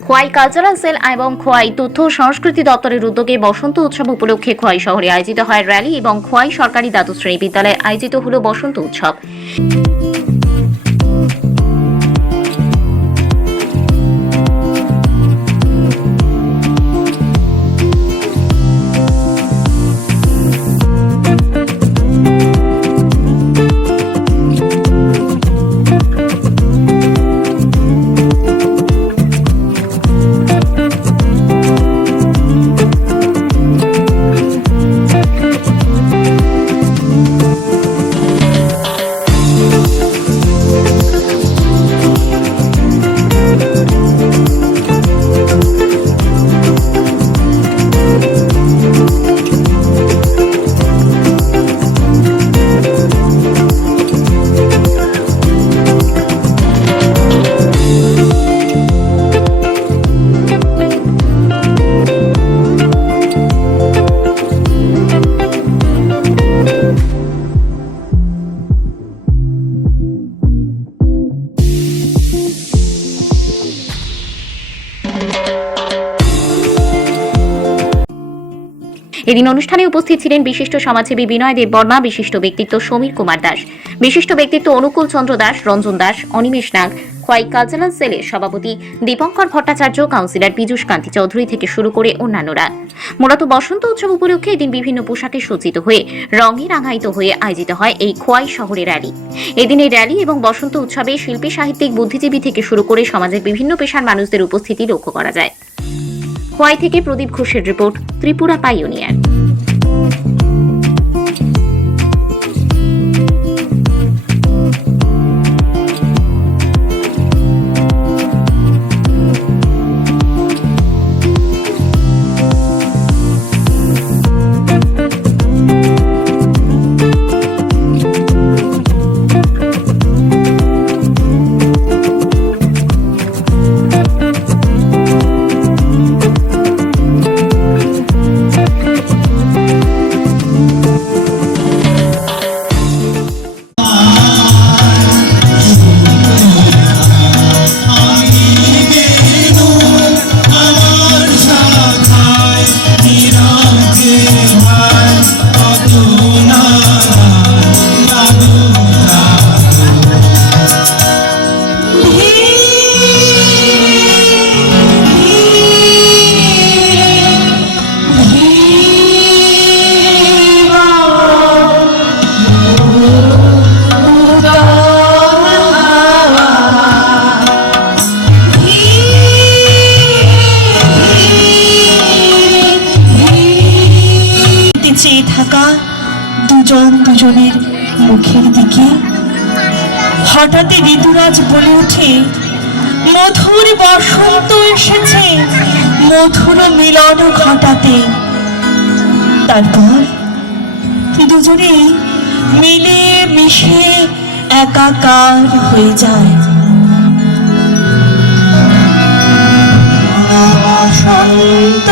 Khowai cultural sell এবং খোয়াই তথ্য সংস্কৃতি দপ্তরের উদ্যোগে বসন্ত উৎসব উপলক্ষে খোয়াই শহরে আয়োজিত হয় র্যালি এবং খোয়াই সরকারি দ্বাদশ শ্রেণি বিদ্যালয়ে আয়োজিত হল বসন্ত উৎসব। এদিন অনুষ্ঠানে উপস্থিত ছিলেন বিশিষ্ট সমাজসেবী বিনয় দেব বর্মা, বিশিষ্ট ব্যক্তিত্ব সমীর কুমার দাস, বিশিষ্ট ব্যক্তিত্ব অনুকূল চন্দ্র দাস, রঞ্জন দাস, অনিমেষ নাগ, খোয়াই কালচারাল সেলের সভাপতি দীপঙ্কর ভট্টাচার্য, কাউন্সিলর পীযূষ কান্তি চৌধুরী থেকে শুরু করে অন্যান্যরা। মূলত বসন্ত উৎসব উপলক্ষে এদিন বিভিন্ন পোশাকে সজ্জিত হয়ে রঙে রাঙায়িত হয়ে আয়োজিত হয় এই খোয়াই শহরের র্যালি। এদিন এই র্যালি এবং বসন্ত উৎসবে শিল্পী, সাহিত্যিক, বুদ্ধিজীবী থেকে শুরু করে সমাজের বিভিন্ন পেশার মানুষদের উপস্থিতি লক্ষ্য করা যায়। খোয়াই থেকে প্রদীপ ঘোষের রিপোর্ট ত্রিপুরা পাইওনিয়ার। দিকে চেয়ে থাকা দুজন দুজনের মুখের দিকে। হঠাৎই ঋতুরাজ বলে ওঠে, মধুর বসন্ত এসেছে, মধুর মিলন ঘটাতে। তারপর দুজনে মিলে মিশে একাকার হয়ে যায়। বসন্ত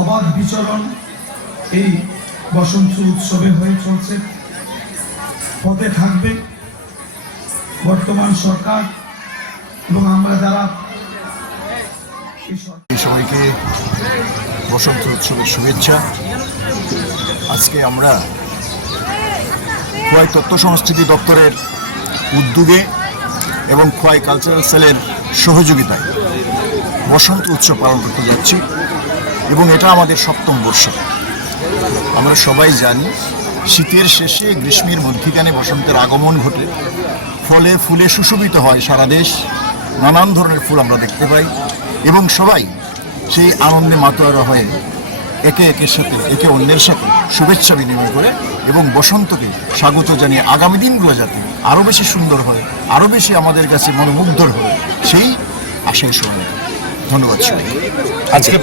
অবাধ বিচরণ এই বসন্ত উৎসবে হয়ে চলছে। পথে থাকবে বর্তমান সরকার এবং আমরা যারা সবাইকে বসন্ত উৎসবের শুভেচ্ছা। আজকে আমরা খোয়াই তথ্য সংস্কৃতি দপ্তরের উদ্যোগে এবং খোয়াই কালচারাল সেলের সহযোগিতায় বসন্ত উৎসব পালন করতে যাচ্ছি। এবং এটা আমাদের সপ্তম বর্ষ আমরা সবাই জানি, শীতের শেষে গ্রীষ্মের মধ্যিখানে বসন্তের আগমন ঘটে। ফলে ফুলে সুশোভিত হয় সারা দেশ। নানান ধরনের ফুল আমরা দেখতে পাই। এবং সবাই সেই আনন্দে মাতোয়ারা হয়ে একে একের সাথে, একে অন্যের সাথে শুভেচ্ছা বিনিময় করে এবং বসন্তকে স্বাগত জানিয়ে আগামী দিনগুলো যাতে আরও বেশি সুন্দর হয়, আরও বেশি আমাদের কাছে মনোমুগ্ধর হয়, সেই আশায় সময় ধন্যবাদ সবাই আজকে